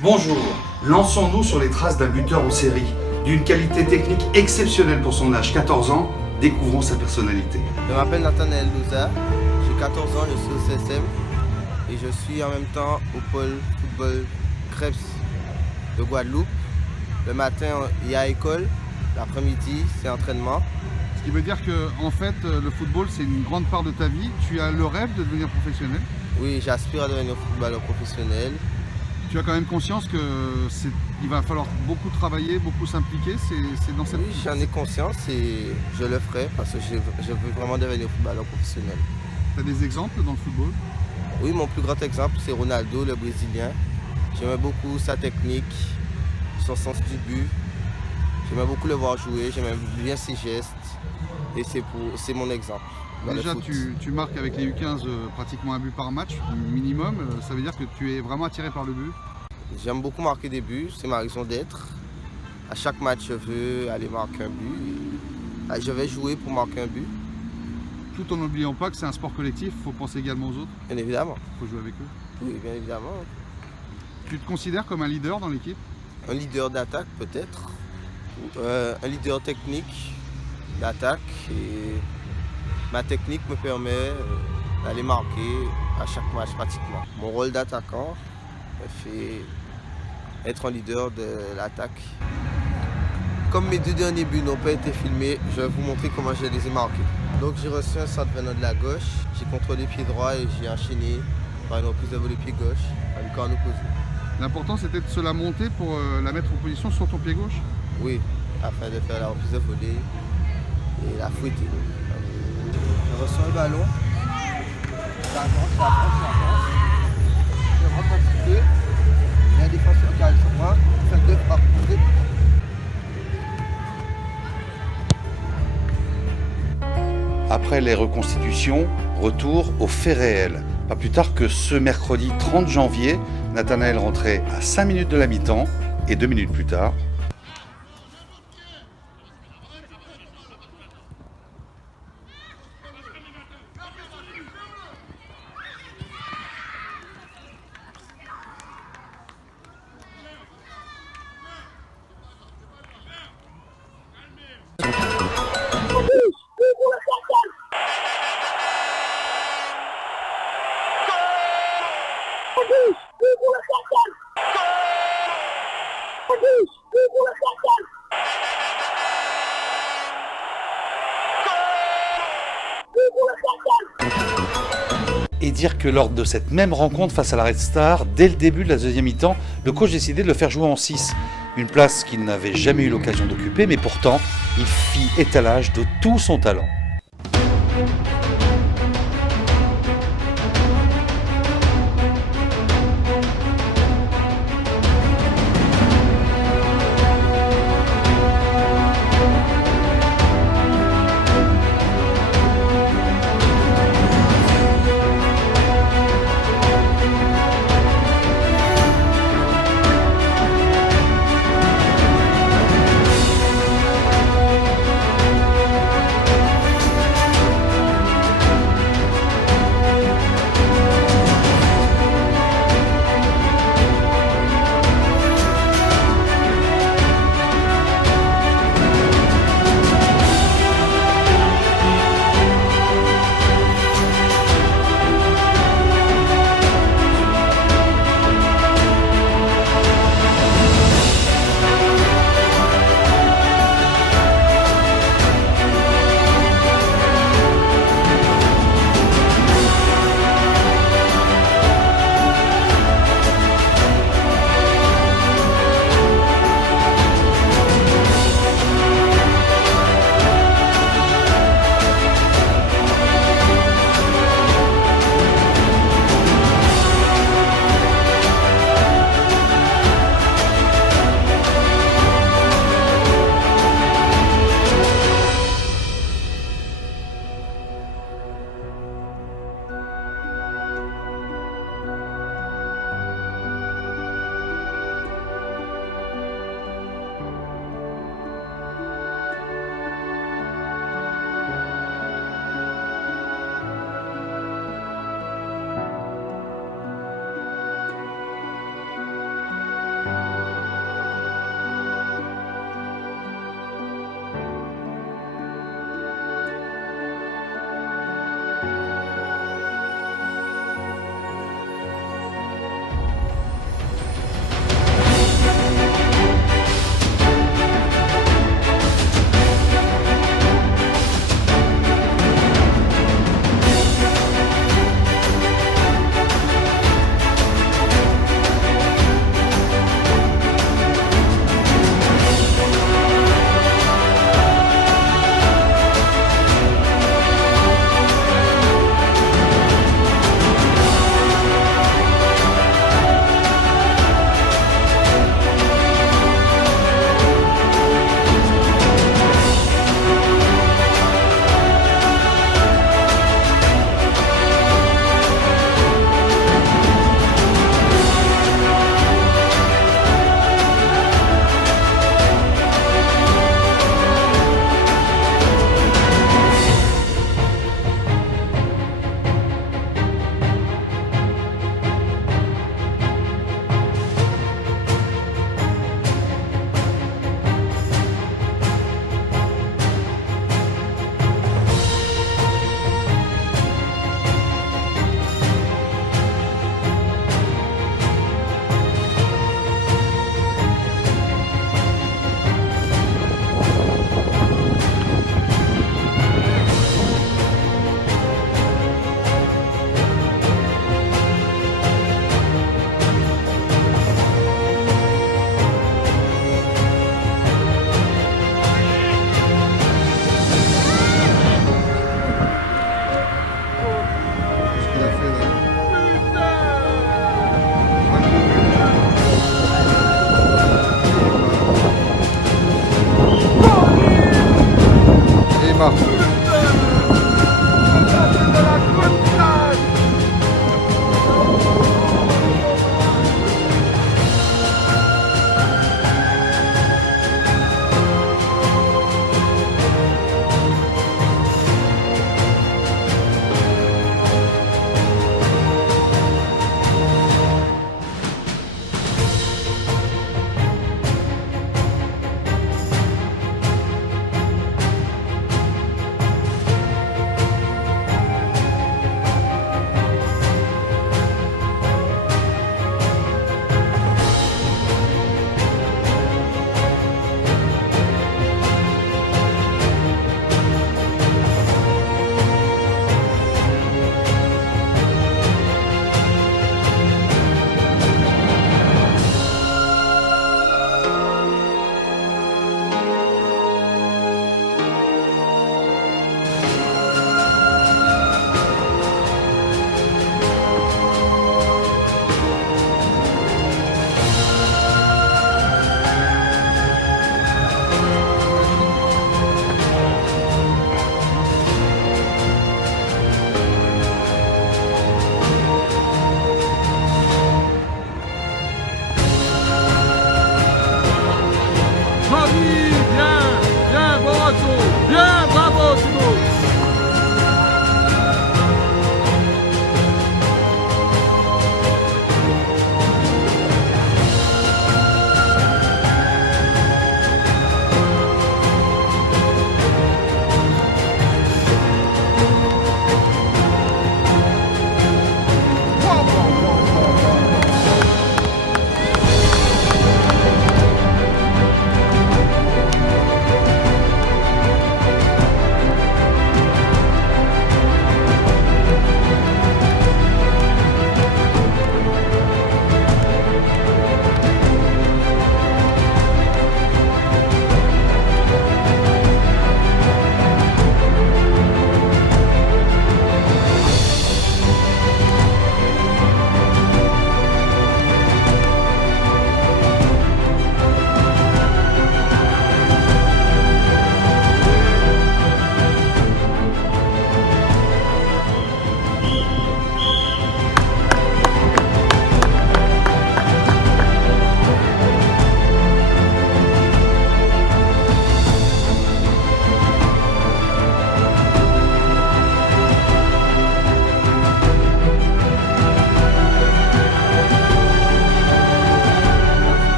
Bonjour, lançons-nous sur les traces d'un buteur en série. D'une qualité technique exceptionnelle pour son âge, 14 ans, découvrons sa personnalité. Je m'appelle Nathanaël Louza, j'ai 14 ans, je suis au CSM et je suis en même temps au pôle football Krebs de Guadeloupe. Le matin, il y a école, l'après-midi, c'est entraînement. Ce qui veut dire que en fait, le football, c'est une grande part de ta vie. Tu as le rêve de devenir professionnel. Oui, j'aspire à devenir footballeur professionnel. Tu as quand même conscience qu'il va falloir beaucoup travailler, beaucoup s'impliquer. C'est dans cette... Oui, j'en ai conscience et je le ferai parce que je veux vraiment devenir footballeur professionnel. Tu as des exemples dans le football? Oui, mon plus grand exemple, c'est Ronaldo, le Brésilien. J'aimais beaucoup sa technique, son sens du but. J'aimais beaucoup le voir jouer, j'aimais bien ses gestes et c'est mon exemple. Déjà, tu marques avec les U15 pratiquement un but par match, minimum. Ça veut dire que tu es vraiment attiré par le but? J'aime beaucoup marquer des buts, c'est ma raison d'être. À chaque match, je veux aller marquer un but. Je vais jouer pour marquer un but. Tout en n'oubliant pas que c'est un sport collectif, il faut penser également aux autres. Bien évidemment. Il faut jouer avec eux. Oui, bien évidemment. Tu te considères comme un leader dans l'équipe? Un leader d'attaque peut-être. Un leader technique d'attaque. Et ma technique me permet d'aller marquer à chaque match pratiquement. Mon rôle d'attaquant me fait être un leader de l'attaque. Comme mes 2 derniers buts n'ont pas été filmés, je vais vous montrer comment je les ai marqués. Donc j'ai reçu un centre venant de la gauche, j'ai contrôlé pied droit et j'ai enchaîné par une reprise de volée pied gauche à le camp opposé. L'important c'était de se la monter pour la mettre en position sur ton pied gauche? Oui, afin de faire la reprise de volée et la fouetter. Je reçois le ballon, j'avance, je rentre un petit peu, il y a un défenseur qui arrive sur moi, je fais 2 frappes. Après les reconstitutions, retour aux faits réels. Pas plus tard que ce mercredi 30 janvier, Nathanaël rentrait à 5 minutes de la mi-temps et 2 minutes plus tard, et dire que lors de cette même rencontre face à la Red Star, dès le début de la deuxième mi-temps, le coach décidait de le faire jouer en 6. Une place qu'il n'avait jamais eu l'occasion d'occuper, mais pourtant, il fit étalage de tout son talent.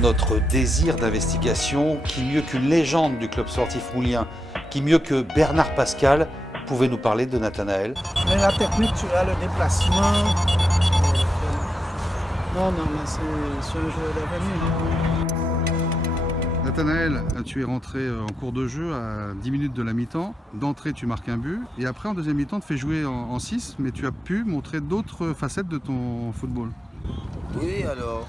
notre désir d'investigation, qui mieux qu'une légende du club sportif moulien, qui mieux que Bernard Pascal, pouvait nous parler de Nathanaël. Mais la technique, tu as le déplacement. Non, mais c'est un jeu d'avenir. Nathanaël, tu es rentré en cours de jeu à 10 minutes de la mi-temps. D'entrée, tu marques un but. Et après, en deuxième mi-temps, tu fais jouer en 6, mais tu as pu montrer d'autres facettes de ton football. Oui, alors,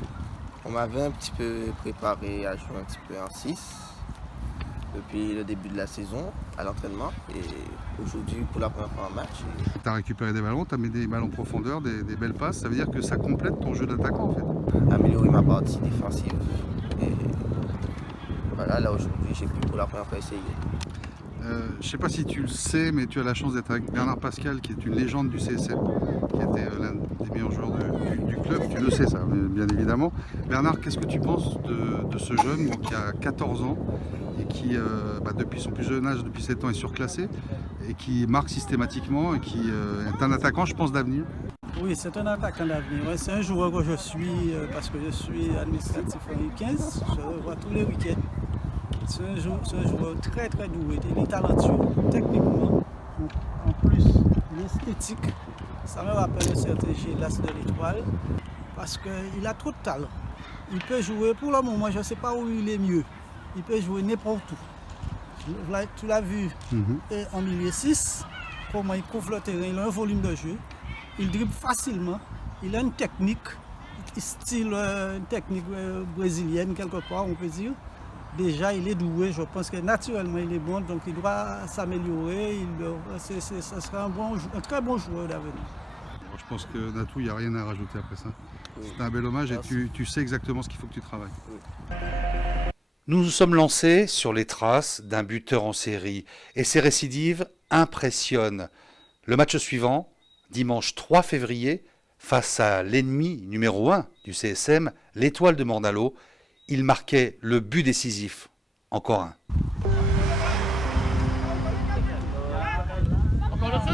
on m'avait un petit peu préparé à jouer un petit peu en 6 depuis le début de la saison à l'entraînement. Et aujourd'hui, pour la première fois en match. Tu as récupéré des ballons, tu as mis des ballons en profondeur, des belles passes. Ça veut dire que ça complète ton jeu d'attaquant en fait. Améliorer ma partie défensive. Et voilà, là aujourd'hui, j'ai pu pour la première fois essayer. Je ne sais pas si tu le sais, mais tu as la chance d'être avec Bernard Pascal, qui est une légende du CSM, qui était l'un des meilleurs joueurs du club. Tu le sais ça, bien évidemment. Bernard, qu'est-ce que tu penses de ce jeune qui a 14 ans et qui, depuis son plus jeune âge, depuis 7 ans, est surclassé et qui marque systématiquement et qui est un attaquant, je pense, d'avenir? Oui, c'est un attaquant d'avenir. Ouais, c'est un joueur que je suis parce que je suis administratif en U15. Je le vois tous les week-ends. C'est un joueur très très doué, il est talentueux techniquement, en plus il est esthétique. Ça me rappelle un certain Gélas de l'Étoile parce qu'il a trop de talent. Il peut jouer, pour le moment je ne sais pas où il est mieux, il peut jouer n'importe où. Tu l'as vu en milieu 6, comment il couvre le terrain, il a un volume de jeu, il dribble facilement, il a une technique, style une technique brésilienne quelque part on peut dire. Déjà, il est doué, je pense que naturellement il est bon, donc il doit s'améliorer. Ce sera un très bon joueur d'avenir. Je pense que Natou, il n'y a rien à rajouter après ça. C'est un bel hommage et tu sais exactement ce qu'il faut que tu travailles. Nous nous sommes lancés sur les traces d'un buteur en série et ses récidives impressionnent. Le match suivant, dimanche 3 février, face à l'ennemi numéro 1 du CSM, l'Étoile de Morne-à-l'Eau, il marquait le but décisif. Encore un. Encore le feu!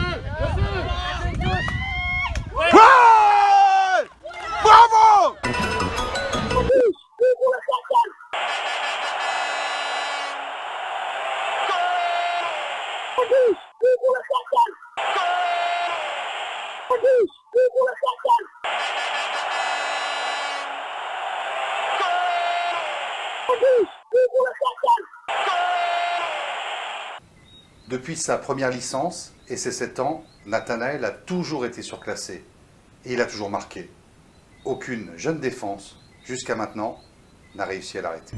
Ouais! Bravo! Depuis sa première licence et ses 7 ans, Nathanaël a toujours été surclassé. Et il a toujours marqué. Aucune jeune défense, jusqu'à maintenant, n'a réussi à l'arrêter.